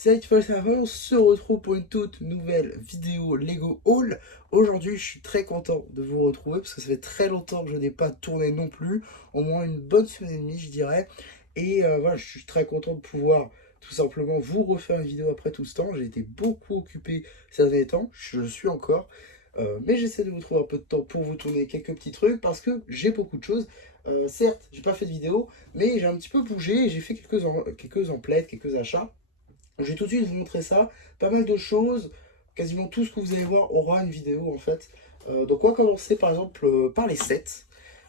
Salut tout le monde, on se retrouve pour une toute nouvelle vidéo Lego Haul. Aujourd'hui, je suis très content de vous retrouver parce que ça fait très longtemps que je n'ai pas tourné non plus, au moins une bonne semaine et demie, je dirais. Et voilà, je suis très content de pouvoir tout simplement vous refaire une vidéo après tout ce temps. J'ai été beaucoup occupé ces derniers temps, je le suis encore. Mais j'essaie de vous trouver un peu de temps pour vous tourner quelques petits trucs parce que j'ai beaucoup de choses. Certes, j'ai pas fait de vidéo, mais j'ai un petit peu bougé et j'ai fait quelques emplettes, quelques achats. Je vais tout de suite vous montrer ça. Pas mal de choses. Quasiment tout ce que vous allez voir aura une vidéo en fait. Donc on va commencer par exemple par les sets.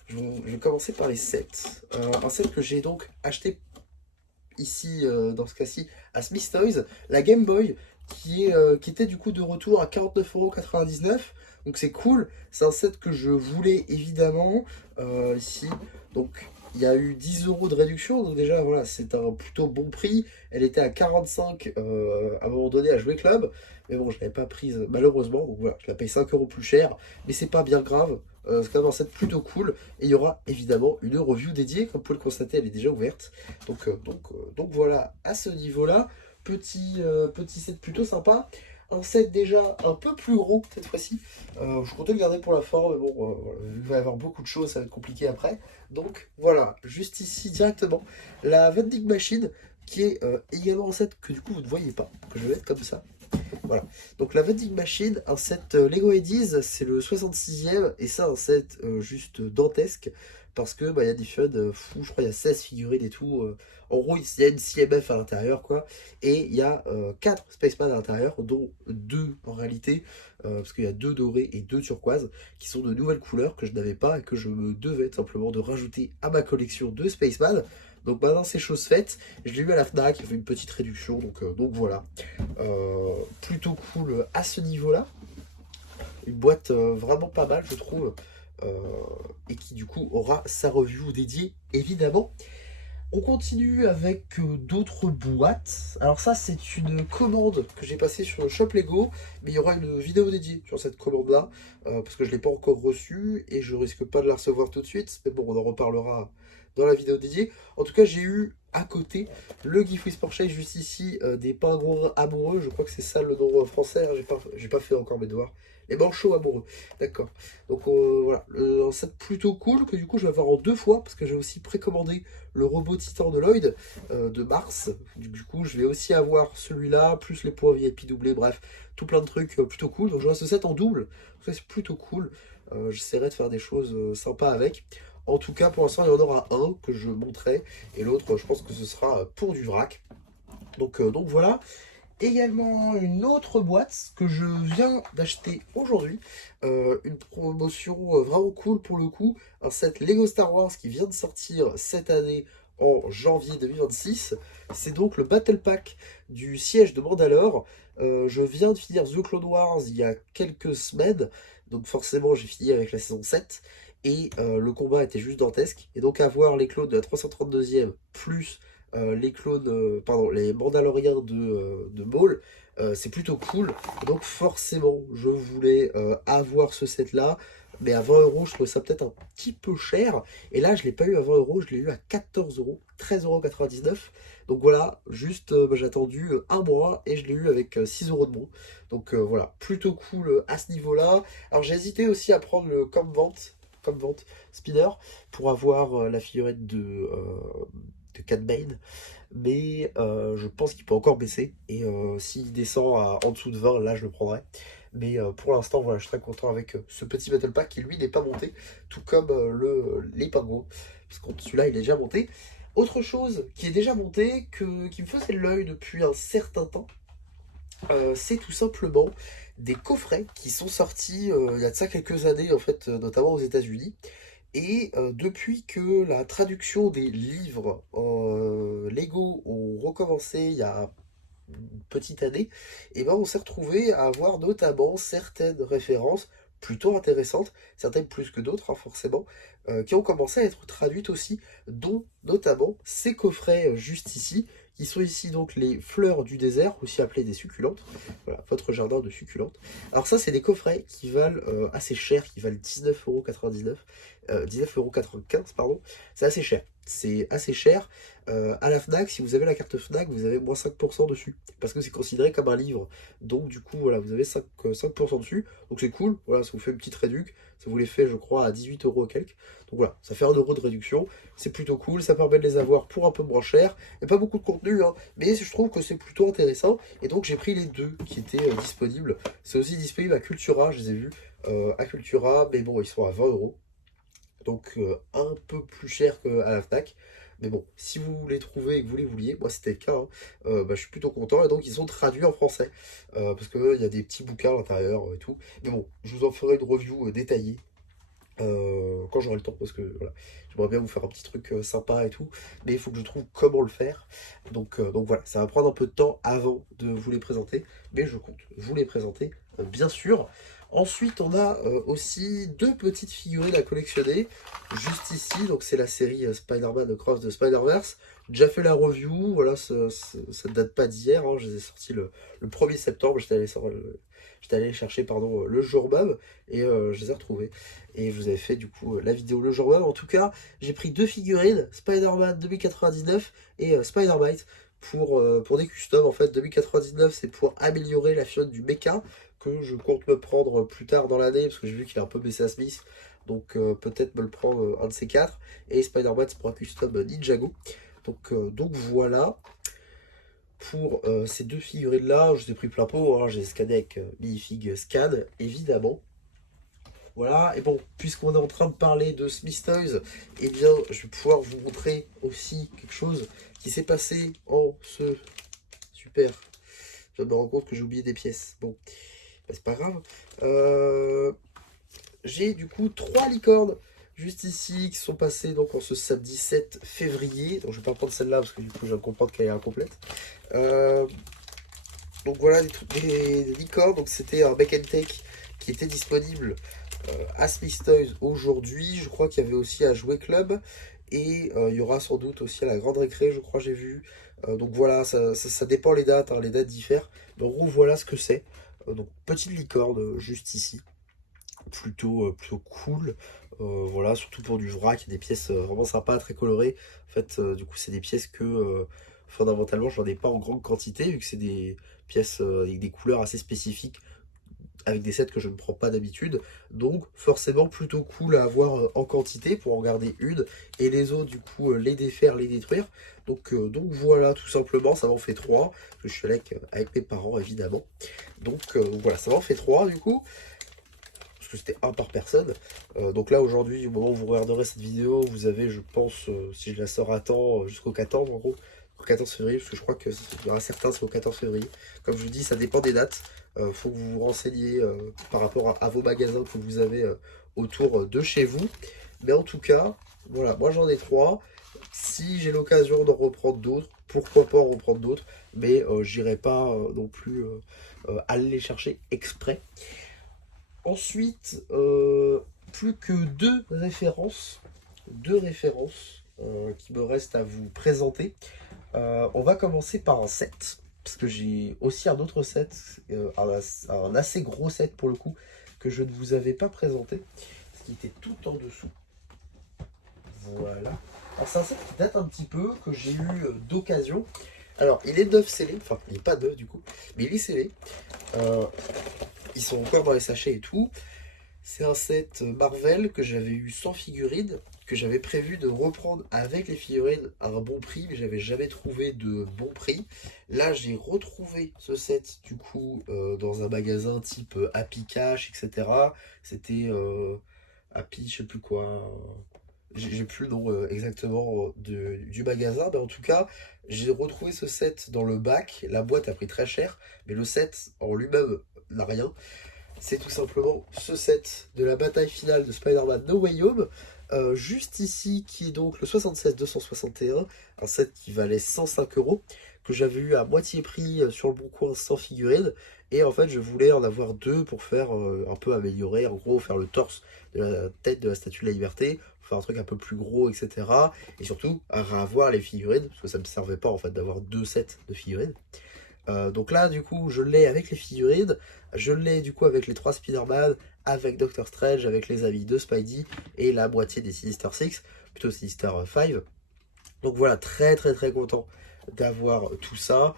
Je vais commencer par les sets. Un set que j'ai donc acheté ici, dans ce cas-ci, à Smith Toys. La Game Boy qui était du coup de retour à 49,99 €. Donc c'est cool. C'est un set que je voulais évidemment ici. Donc il y a eu 10 € de réduction, donc déjà voilà, c'est un plutôt bon prix. Elle était à 45 à un moment donné à Jouer Club, mais bon, je ne l'avais pas prise malheureusement, donc voilà, je la paye 5 € plus cher, mais c'est pas bien grave. C'est quand même un set plutôt cool, et il y aura évidemment une review dédiée, comme vous pouvez le constater, elle est déjà ouverte. Donc voilà, à ce niveau-là, petit set plutôt sympa. Un set déjà un peu plus gros cette fois-ci. Je comptais le garder pour la fin, mais bon, voilà, il va y avoir beaucoup de choses, ça va être compliqué après. Donc voilà, juste ici directement, la vending machine qui est également un set que du coup vous ne voyez pas, que je vais mettre comme ça. Voilà, donc la vending machine, un set Lego Ideas, c'est le 66e, et ça un set juste dantesque, parce que bah, y a des fun fous, je crois il y a 16 figurines et tout. En gros, il y a une CMF à l'intérieur, quoi, et il y a 4 Spaceman à l'intérieur, dont 2 en réalité, parce qu'il y a 2 dorés et 2 turquoises, qui sont de nouvelles couleurs que je n'avais pas et que je me devais simplement de rajouter à ma collection de Spaceman. Donc maintenant c'est chose faite, je l'ai eu à la FNAC, il fait une petite réduction, donc voilà. Plutôt cool à ce niveau-là. Une boîte vraiment pas mal, je trouve. euh, et qui du coup aura sa review dédiée, évidemment. On continue avec d'autres boîtes. Alors ça, c'est une commande que j'ai passée sur le shop Lego, mais il y aura une vidéo dédiée sur cette commande-là, parce que je ne l'ai pas encore reçue, et je risque pas de la recevoir tout de suite, mais bon, on en reparlera dans la vidéo dédiée. En tout cas, j'ai eu à côté le Gift with Porsche, juste ici, des pingouins amoureux, je crois que c'est ça le nom français, hein, j'ai pas fait encore mes devoirs. Les manchots amoureux, d'accord. Donc voilà, un set plutôt cool, que du coup je vais avoir en 2 fois, parce que j'ai aussi précommandé le robot Titan de Lloyd de Mars. Du coup, je vais aussi avoir celui-là, plus les points VIP doublés, bref, tout plein de trucs plutôt cool. Donc, j'aurai ce set en double. Ça, c'est plutôt cool. J'essaierai de faire des choses sympas avec. En tout cas, pour l'instant, il y en aura un que je monterai, et l'autre, je pense que ce sera pour du vrac. Donc voilà. Également une autre boîte que je viens d'acheter aujourd'hui. Une promotion vraiment cool pour le coup. Un set Lego Star Wars qui vient de sortir cette année en janvier 2026. C'est donc le Battle Pack du siège de Mandalore. Je viens de finir The Clone Wars il y a quelques semaines. Donc forcément j'ai fini avec la saison 7. Et le combat était juste dantesque. Et donc avoir les clones de la 332e plus les clones, pardon, les Mandaloriens de Maul, c'est plutôt cool. Donc forcément, je voulais avoir ce set-là. Mais à 20 € je trouvais ça peut-être un petit peu cher. Et là, je ne l'ai pas eu à 20 €, je l'ai eu à 14 €, 13,99 €. Donc voilà, juste bah, j'ai attendu un mois et je l'ai eu avec 6 € de bon. Donc voilà, plutôt cool à ce niveau-là. Alors j'ai hésité aussi à prendre le comme vente spinner pour avoir la figurette de Cat Bane, mais je pense qu'il peut encore baisser, et s'il descend en dessous de 20, là je le prendrai. Mais pour l'instant, voilà, je suis très content avec ce petit Battle Pack qui lui n'est pas monté, tout comme les pingouins, parce que celui-là il est déjà monté. Autre chose qui est déjà monté, qui me faisait l'œil depuis un certain temps, c'est tout simplement des coffrets qui sont sortis il y a de ça quelques années, en fait, notamment aux États-Unis. Et depuis que la traduction des livres Lego ont recommencé il y a une petite année, et ben on s'est retrouvé à avoir notamment certaines références plutôt intéressantes, certaines plus que d'autres, hein, forcément, qui ont commencé à être traduites aussi, dont notamment ces coffrets juste ici, qui sont ici donc les fleurs du désert, aussi appelées des succulentes. Voilà, votre jardin de succulentes. Alors ça, c'est des coffrets qui valent assez cher, qui valent 19,99 €. 19,95 €, pardon. C'est assez cher. C'est assez cher. À la Fnac, si vous avez la carte Fnac, vous avez moins 5% dessus. Parce que c'est considéré comme un livre. Donc du coup, voilà, vous avez 5% dessus. Donc c'est cool. Voilà, ça vous fait une petite réduc. Ça vous les fait, je crois, à 18 € quelques. Donc voilà, ça fait 1 € de réduction. C'est plutôt cool. Ça permet de les avoir pour un peu moins cher. Il n'y a pas beaucoup de contenu, hein, mais je trouve que c'est plutôt intéressant. Et donc j'ai pris les deux qui étaient disponibles. C'est aussi disponible à Cultura, je les ai vus à Cultura, mais bon, ils sont à 20 €. Donc un peu plus cher qu'à la Fnac. Mais bon, si vous les trouvez et que vous les vouliez, moi c'était le cas, hein, bah, je suis plutôt content. Et donc ils sont traduits en français. Parce qu'il y a des petits bouquins à l'intérieur et tout. Mais bon, je vous en ferai une review détaillée quand j'aurai le temps. Parce que voilà, j'aimerais bien vous faire un petit truc sympa et tout. Mais il faut que je trouve comment le faire. Donc voilà, ça va prendre un peu de temps avant de vous les présenter. Mais je compte vous les présenter, bien sûr. Ensuite, on a aussi deux petites figurines à collectionner, juste ici. Donc, c'est la série Spider-Man Across the Spider-Verse. J'ai déjà fait la review, voilà, ça ne date pas d'hier, hein. Je les ai sortis le 1er septembre. J'étais allé les chercher, pardon, le jour même, et je les ai retrouvés. Et je vous avais fait du coup la vidéo le jour même. En tout cas, j'ai pris deux figurines, Spider-Man 2099 et Spider-Mite, pour des customs. En fait, 2099, c'est pour améliorer la fiole du mecha, que je compte me prendre plus tard dans l'année, parce que j'ai vu qu'il a un peu baissé à Smith, donc peut-être me le prendre un de ces quatre. Et Spider-Man, c'est pour un custom Ninjago. Donc voilà, pour ces deux figurines-là, je les ai pris plein pot, hein. J'ai scanné avec Minifig Scan, évidemment. Voilà, et bon, puisqu'on est en train de parler de Smith Toys, eh bien, je vais pouvoir vous montrer aussi quelque chose qui s'est passé en ce... Super, je me rends compte que j'ai oublié des pièces. Bon, bah, c'est pas grave. J'ai du coup 3 licornes juste ici qui sont passées donc en ce samedi 7 février. Donc je vais pas prendre celle-là parce que du coup je viens de comprendre qu'elle est incomplète. Donc voilà des licornes. Donc c'était un Make and Take qui était disponible à Smith Toys aujourd'hui. Je crois qu'il y avait aussi à Jouet Club. Et il y aura sans doute aussi à la Grande Récré, je crois j'ai vu. Donc voilà, ça dépend les dates, hein, les dates diffèrent. Mais en gros voilà ce que c'est. Donc petite licorne juste ici. Plutôt cool. Voilà, surtout pour du vrac, des pièces vraiment sympas, très colorées. En fait, du coup, c'est des pièces que fondamentalement, j'en ai pas en grande quantité, vu que c'est des pièces avec des couleurs assez spécifiques, avec des sets que je ne prends pas d'habitude. Donc, forcément, plutôt cool à avoir en quantité pour en garder une, et les autres, du coup, les défaire, les détruire. Donc voilà, tout simplement, ça m'en fait 3. Je suis avec mes parents, évidemment. Donc voilà, ça m'en fait 3 du coup, que c'était un par personne. Donc là aujourd'hui, au moment où vous regarderez cette vidéo, vous avez, je pense, si je la sors à temps, jusqu'au 14 en gros, au 14 février, parce que je crois qu'il y aura certains, c'est au 14 février. Comme je vous dis, ça dépend des dates. Faut que vous vous renseigniez par rapport à vos magasins que vous avez autour de chez vous. Mais en tout cas, voilà, moi j'en ai 3. Si j'ai l'occasion d'en reprendre d'autres, pourquoi pas en reprendre d'autres, mais j'irai pas non plus aller les chercher exprès. Ensuite, plus que deux références qui me restent à vous présenter. On va commencer par un set, parce que j'ai aussi un autre set, un assez gros set pour le coup, que je ne vous avais pas présenté, ce qui était tout en dessous. Voilà. Alors c'est un set qui date un petit peu, que j'ai eu d'occasion. Alors il est neuf scellé, enfin il n'est pas neuf du coup, mais il est scellé. Ils sont encore dans les sachets et tout. C'est un set Marvel que j'avais eu sans figurines, que j'avais prévu de reprendre avec les figurines à un bon prix, mais j'avais jamais trouvé de bon prix. Là, j'ai retrouvé ce set du coup dans un magasin type Happy Cash, etc. C'était Happy, je sais plus quoi. J'ai plus le nom exactement du magasin, mais en tout cas, j'ai retrouvé ce set dans le bac. La boîte a pris très cher, mais le set en lui-même n'a rien. C'est tout simplement ce set de la bataille finale de Spider-Man No Way Home, juste ici, qui est donc le 76-261, un set qui valait 105 €, que j'avais eu à moitié prix sur le bon coin sans figurine, et en fait je voulais en avoir deux pour faire un peu améliorer, en gros faire le torse de la tête de la Statue de la Liberté, faire un truc un peu plus gros, etc. Et surtout à avoir les figurines, parce que ça ne me servait pas en fait d'avoir deux sets de figurines. Donc là, du coup, je l'ai avec les figurines, je l'ai du coup avec les 3 Spider-Man, avec Doctor Strange, avec les amis de Spidey et la moitié des Sinister Six, plutôt Sinister 5. Donc voilà, très très très content d'avoir tout ça.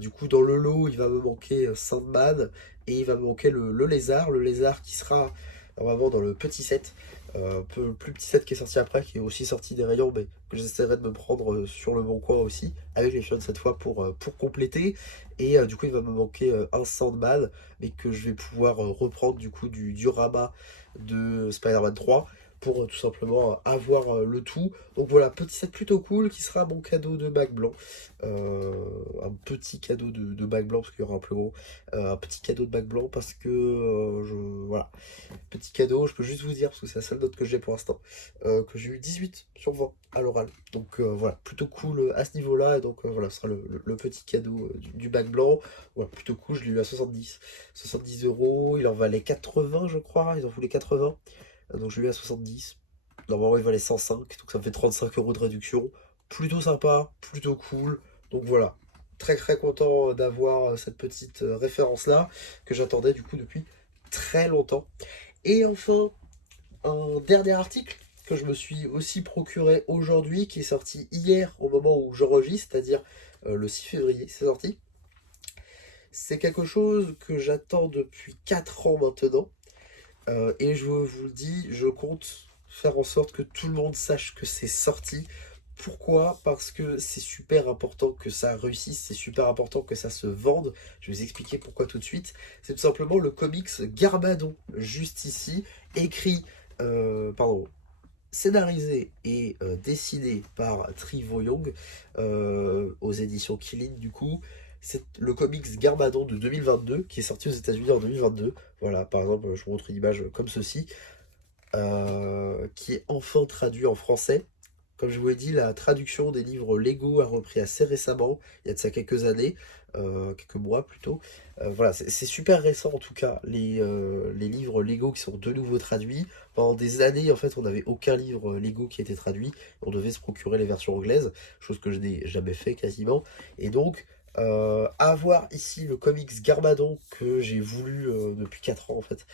Du coup, dans le lot, il va me manquer Sandman et il va me manquer le lézard qui sera normalement dans le petit set. Un peu le plus petit set qui est sorti après, qui est aussi sorti des rayons, mais que j'essaierai de me prendre sur le bon coin aussi, avec les Fions cette fois pour compléter. Et du coup, il va me manquer un Sandman, mais que je vais pouvoir reprendre du coup du diorama de Spider-Man 3 pour tout simplement avoir le tout. Donc voilà, petit set plutôt cool qui sera mon cadeau de bac blanc. Un petit cadeau de bac blanc parce qu'il y aura un plus gros. Un petit cadeau de bac blanc parce que voilà. Petit cadeau, je peux juste vous dire, parce que c'est la seule note que j'ai pour l'instant, que j'ai eu 18 sur 20 à l'oral. Donc voilà, plutôt cool à ce niveau-là. Et donc voilà, ce sera le petit cadeau du bac blanc. Voilà, plutôt cool, je l'ai eu à 70. 70 euros, il en valait 80 je crois, ils en voulaient 80. Donc je l'ai eu à 70. Normalement il valait 105, donc ça me fait 35 euros de réduction. Plutôt sympa, plutôt cool. Donc voilà, très très content d'avoir cette petite référence là, que j'attendais du coup depuis très longtemps. Et enfin, un dernier article que je me suis aussi procuré aujourd'hui, qui est sorti hier au moment où j'enregistre, c'est-à-dire le 6 février, c'est sorti. C'est quelque chose que j'attends depuis 4 ans maintenant. Et je vous le dis, je compte faire en sorte que tout le monde sache que c'est sorti. Pourquoi? Parce que c'est super important que ça réussisse, c'est super important que ça se vende. Je vais vous expliquer pourquoi tout de suite. C'est tout simplement le comics Garbadon, juste ici, écrit, scénarisé et dessiné par Trivo Young, aux éditions Killin du coup. C'est le comics Garbadon de 2022 qui est sorti aux États-Unis en 2022. Voilà, par exemple, je vous montre une image comme ceci, qui est enfin traduit en français. Comme je vous l'ai dit, la traduction des livres Lego a repris assez récemment, il y a de ça quelques années, quelques mois plutôt. Voilà, c'est super récent en tout cas, les livres Lego qui sont de nouveau traduits. Pendant des années, en fait, on n'avait aucun livre Lego qui était traduit. On devait se procurer les versions anglaises, chose que je n'ai jamais fait quasiment. Et donc, avoir ici le comics Garbadon que j'ai voulu depuis 4 ans en fait,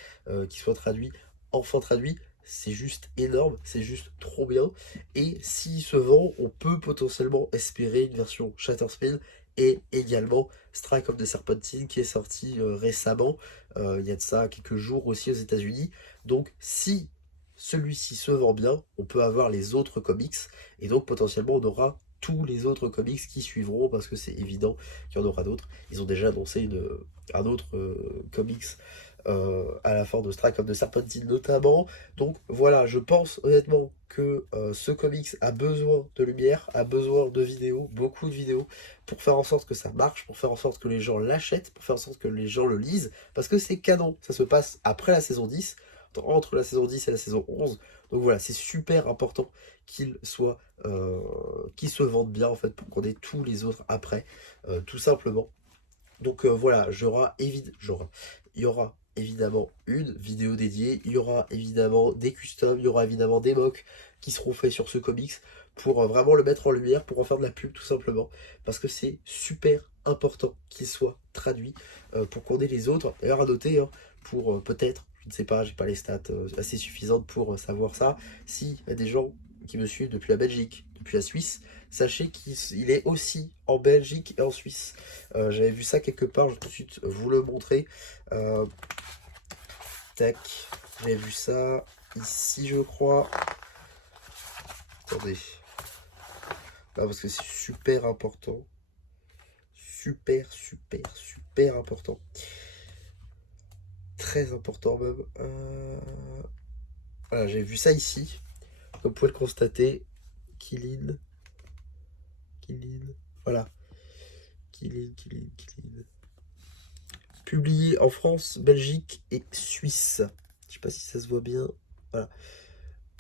qui soit traduit, enfin traduit, c'est juste énorme, c'est juste trop bien. Et s'il se vend, on peut potentiellement espérer une version Shatterspawn et également Strike of the Serpentine qui est sorti récemment, il y a de ça quelques jours aussi aux États-Unis. Donc si celui-ci se vend bien, on peut avoir les autres comics et donc potentiellement on aura tous les autres comics qui suivront parce que c'est évident qu'il y en aura d'autres. Ils ont déjà annoncé un autre comics à la fin de Strike of the Serpentine notamment. Donc voilà, je pense honnêtement que ce comics a besoin de lumière, a besoin de vidéos, beaucoup de vidéos, pour faire en sorte que ça marche, pour faire en sorte que les gens l'achètent, pour faire en sorte que les gens le lisent, parce que c'est canon, ça se passe après la saison 10, entre la saison 10 et la saison 11. Donc voilà, c'est super important qu'il soit, qu'il se vende bien en fait, pour qu'on ait tous les autres après, tout simplement. Donc voilà, il y aura évidemment une vidéo dédiée, il y aura évidemment des customs, il y aura évidemment des mocks qui seront faits sur ce comics pour vraiment le mettre en lumière, pour en faire de la pub tout simplement, parce que c'est super important qu'il soit traduit pour qu'on ait les autres. D'ailleurs à noter, hein, pour peut-être, je ne sais pas, j'ai pas les stats assez suffisantes pour savoir ça, s'il y a des gens qui me suivent depuis la Belgique, depuis la Suisse, sachez qu'il est aussi en Belgique et en Suisse. J'avais vu ça quelque part, je vais tout de suite vous le montrer. Tac, j'avais vu ça ici, je crois. Attendez. Parce que c'est super important. Super, super, super important. Très important même. Voilà, j'ai vu ça ici. Comme vous pouvez le constater. Killin. Voilà. Killin. Publié en France, Belgique et Suisse. Je sais pas si ça se voit bien. Voilà.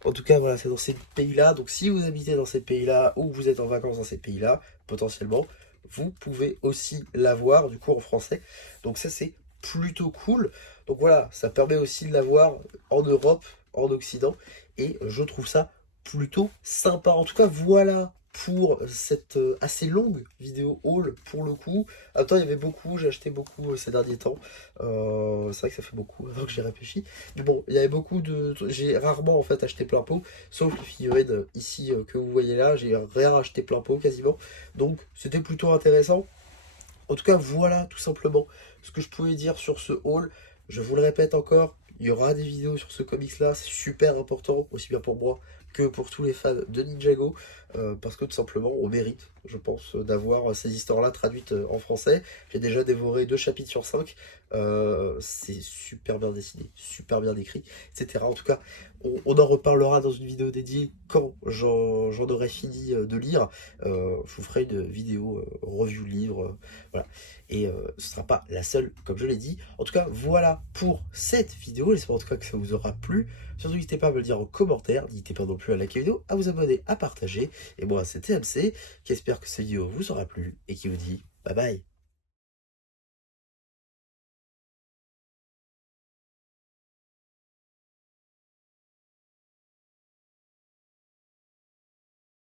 En tout cas, voilà, c'est dans ces pays-là. Donc, si vous habitez dans ces pays-là ou vous êtes en vacances dans ces pays-là, potentiellement, vous pouvez aussi l'avoir, du coup, en français. Donc, ça, c'est plutôt cool. Donc, voilà, ça permet aussi de l'avoir en Europe, en Occident. Et je trouve ça plutôt sympa. En tout cas, voilà pour cette assez longue vidéo haul pour le coup. Attends, il y avait beaucoup, j'ai acheté beaucoup ces derniers temps. C'est vrai que ça fait beaucoup avant que j'ai réfléchi. Mais bon, il y avait beaucoup de... J'ai rarement en fait acheté plein pot, sauf les figurines ici que vous voyez là, j'ai rien acheté plein pot quasiment. Donc c'était plutôt intéressant. En tout cas, voilà tout simplement ce que je pouvais dire sur ce haul. Je vous le répète encore, il y aura des vidéos sur ce comics là, c'est super important, aussi bien pour moi que pour tous les fans de Ninjago, parce que tout simplement on mérite, je pense, d'avoir ces histoires-là traduites en français. J'ai déjà dévoré 2 chapitres sur 5, c'est super bien dessiné, super bien écrit, etc. En tout cas, on en reparlera dans une vidéo dédiée quand j'en aurai fini de lire. Je vous ferai une vidéo review livre, voilà. Et ce ne sera pas la seule, comme je l'ai dit. En tout cas, voilà pour cette vidéo. J'espère en tout cas que ça vous aura plu. Surtout, n'hésitez pas à me le dire en commentaire. N'hésitez pas non plus à liker la vidéo, à vous abonner, à partager. Et moi, c'était MC, qui espère que cette vidéo vous aura plu et qui vous dit bye bye.